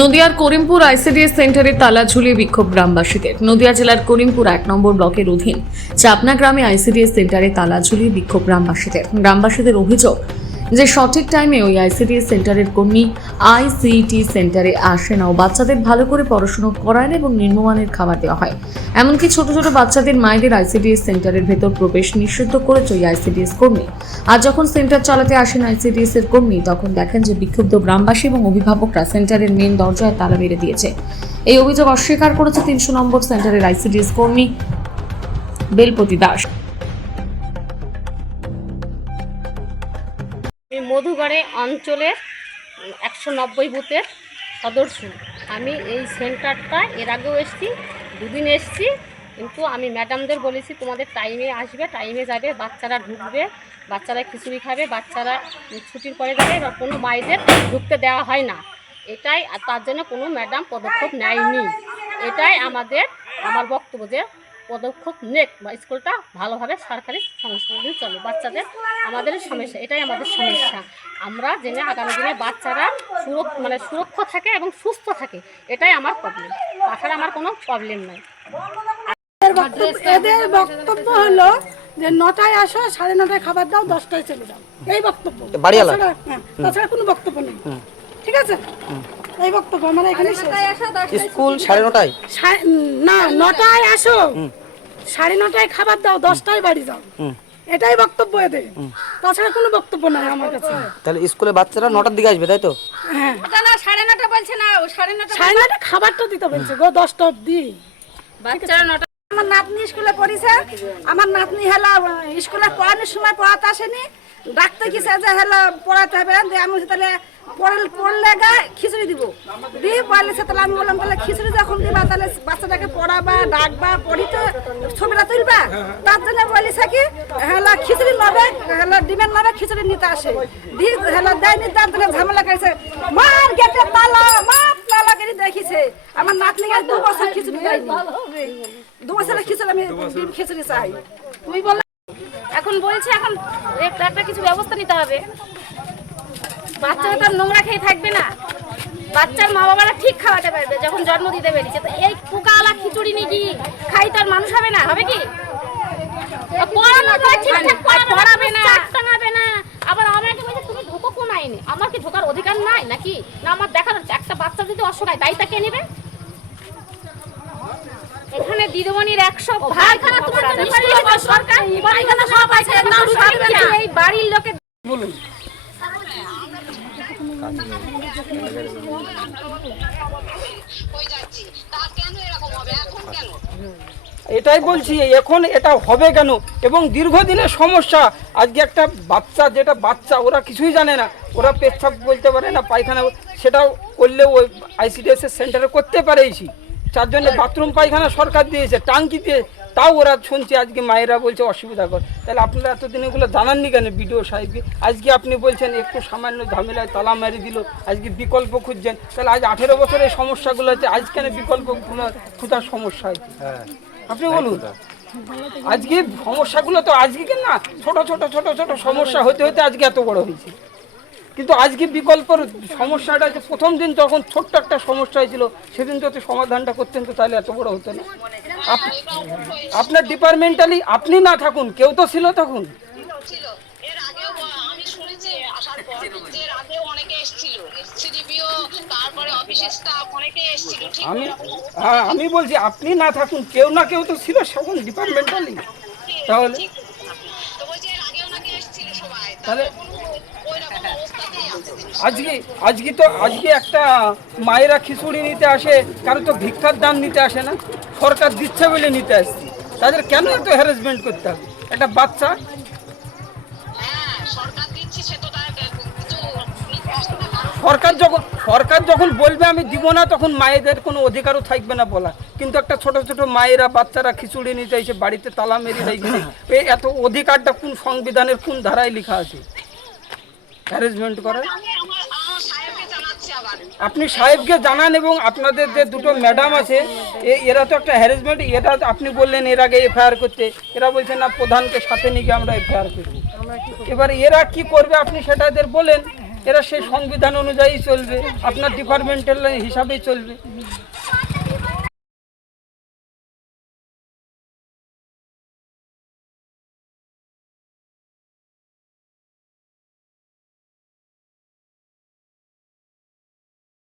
নদিয়ার করিমপুর আইসিডিএস সেন্টারে তালা ঝুলিয়ে বিক্ষোভ গ্রামবাসীদের। নদিয়া জেলার করিমপুর 1 নম্বর ব্লকের অধীন চাপনা গ্রামে আইসিডিএস সেন্টারে তালা ঝুলিয়ে বিক্ষোভ গ্রামবাসীদের অভিযোগ যে সঠিক টাইমে ওই আইসিডিএস সেন্টারের কর্মী আইসিটি সেন্টারে আসে না ও বাচ্চাদের ভালো করে পড়াশোনা করায় না এবং নিম্নমানের খাবার দেওয়া হয়। এমনকি ছোট ছোট বাচ্চাদের মায়েদের আইসিডিএস সেন্টারের ভেতর প্রবেশ নিষিদ্ধ করেছে ওই আইসিডিএস কর্মী। আর যখন সেন্টার চালাতে আসেন আইসিডিএস এর কর্মী, তখন দেখেন যে বিক্ষুব্ধ গ্রামবাসী এবং অভিভাবকরা সেন্টারের মেন দরজায় তালা মেরে দিয়েছে। এই অভিযোগ অস্বীকার করেছে 300 নম্বর সেন্টারের আইসিডিএস কর্মী বেলপতি দাস। মধুগড়ে অঞ্চলের 190 বুথের সদস্য। আমি এই সেন্টারটা এর আগেও এসেছি, দুদিন এসেছি, কিন্তু আমি ম্যাডামদের বলেছি তোমাদের টাইমে আসবে, টাইমে যাবে, বাচ্চারা ঢুকবে, বাচ্চারা খিচুড়ি খাবে, বাচ্চারা ছুটির পরে যাবে, এবার কোনো মায়েদের ঢুকতে দেওয়া হয় না। এটাই, আর তার জন্য কোনো ম্যাডাম পদক্ষেপ নেয়নি। এটাই আমার বক্তব্য যে পদক্ষেপ নেক বা স্কুলটা ভালোভাবে সরকারি সংস্থা দিয়ে চলে। বাচ্চাদের আমাদের সমস্যা, এটাই আমাদের সমস্যা। আমরা জেনে আগামী দিনে বাচ্চারা সুরক্ষা থাকে এবং সুস্থ থাকে, এটাই আমার প্রবলেম। তাছাড়া আমার কোনো প্রবলেম নাই। এদের বক্তব্য হলো যে 9টায় আসো, 9:30 খাবার দাও, 10টায় চলে যাও, এই বক্তব্য। তাছাড়া কোনো বক্তব্য নেই। ঠিক আছে, এই বক্তব্য আমরা এখানে স্কুল 9:30 না, 9টায় আসো, 9:30 খাবার দাও, 10টায় বাড়ি যাও, এটাই বক্তব্য এদের। তাছাড়া কোনো বক্তব্য নাই আমার কাছে। তাহলে স্কুলে বাচ্চারা 9টার দিকে আসবে, তাই তো? হ্যাঁ, না 9:30 বলছে না, 9:30 খাবারটা দিতে বলছে গো, 10টা অবধি। বাচ্চারা 9টা। আমার নাতনি স্কুলে পড়িছে, আমার নাতনি হেলা স্কুলে পড়ানোর সময় পড়াতে আসেনি, ডাক্তার কিসে যে হেলা পড়াতে হবে, যে আমি তাহলে পড়লে গা খিচুড়ি দিব দিয়ে পড়লেছে। তাহলে আমি বললাম তাহলে খিচুড়ি যখন দিবা তাহলে বাচ্চাটাকে পড়াবা, ডাকবা, পড়িতে ছবিটা তুলবা, তার জন্য বলেছে কি হেলা খিচুড়ি নেবে, হেলা ডিমের নেবে, খিচুড়ি নিতে আসে দিয়ে হেলা দেয়নি। তার জন্য ঝামেলা করেছে, মার গেটে তালা, মার তালা করে দেখিছে। আমার নাতনিকে 2 বছর খিচুড়ি দেয়নি, 2 বছরের খিচুড়ি আমি ডিম খিচুড়ি চাই। তুমি বল, এখন বলছে এখন একটা কিছু ব্যবস্থা নিতে হবে। বাচ্চারা তো নোংরা খেয়ে থাকবে না, বাচ্চার মা বাবারা ঠিক খাওয়াতে পারবে যখন জন্ম দিতে পেরেছে। তো এই পোকাওয়ালা খিচুড়ি নাকি খাই তার মানুষ হবে না? হবে কি? পড়াবে না, টাঙাবে না। আবার আমাকে বলছে তুমি ঢোকো কোন আইনে? আমার কি ঢোকার অধিকার নাই নাকি? না আমার দেখা যাচ্ছে একটা বাচ্চা যদি অসহায়, দায়িত্ব কে নেবে? এখানে দিদিমণির 100 ভাগ সরকার এই বাড়ির লোকে বলুন। এটাই বলছি, এখন এটা হবে কেন এবং দীর্ঘদিনের সমস্যা। আজকে একটা বাচ্চা, যেটা বাচ্চা ওরা কিছুই জানে না, ওরা পেচ্ছাপ বলতে পারে না, পায়খানা, সেটাও করলেও ওই আইসিডিএস সেন্টারে করতে পারেছি। তার জন্য বাথরুম পায়খানা সরকার দিয়েছে, টাঙ্কি দিয়ে, তাও ওরা শুনছে আজকে মায়েরা বলছে অসুবিধা কর। তাহলে আপনারা এতদিন এগুলো জানাননি কেন বিডিও সাহেবকে? আজকে আপনি বলছেন একটু সামান্য ঝামেলায় তালা মেরে দিল, আজকে বিকল্প খুঁজছেন। তাহলে আজ 18 বছরের সমস্যাগুলো আছে, আজ কেন বিকল্প খোঁজার সমস্যা হয়েছে? আপনি বলুন, আজকে সমস্যাগুলো তো আজকে কেন না, ছোট ছোট ছোট ছোট সমস্যা হতে হতে আজকে এত বড় হয়েছে। কিন্তু আজকে বিকল্পর সমস্যাটা যে প্রথম দিন যখন ছোট্ট একটা সমস্যা হয়েছিল, সেদিন যদি সমাধানটা করতেন তো তাহলে এত বড় হতো না। আপনার ডিপার্টমেন্টালি আপনি না থাকুন, কেউ তো ছিল তখন। আমি বলছি আপনি না থাকুন, কেউ না কেউ তো ছিল তখন ডিপার্টমেন্টালি। তাহলে আজকে একটা মায়েরা খিচুড়ি নিতে আসে, কারো তো ভিক্ষার দাম নিতে আসে না, সরকার দিচ্ছে বলে নিতে আসছি। তাদের কেন এত হ্যারাসমেন্ট করতে হবে? একটা বাচ্চা সরকার যখন বলবে আমি দিব না, তখন মায়েদের কোনো অধিকারও থাকবে না বলা। কিন্তু একটা ছোট ছোট মায়েরা, বাচ্চারা খিচুড়ি নিতে এসে বাড়িতে তালা মেরে রেখেছে, এত অধিকারটা কোন সংবিধানের কোন ধারায় লেখা আছে হ্যারাসমেন্ট করার? আপনি সাহেবকে জানান, এবং আপনাদের যে 2টো ম্যাডাম আছে এরা তো একটা হ্যারাসমেন্ট, এটা আপনি বললেন এর আগে এফআইআর করতে, এরা বলছেন না প্রধানকে সাথে নিয়ে আমরা এফআইআর করব। এবার এরা কি করবে আপনি সেটা এদের বলেন। এরা সেই সংবিধান অনুযায়ী চলবে, আপনার ডিপার্টমেন্টাল হিসাবেই চলবে।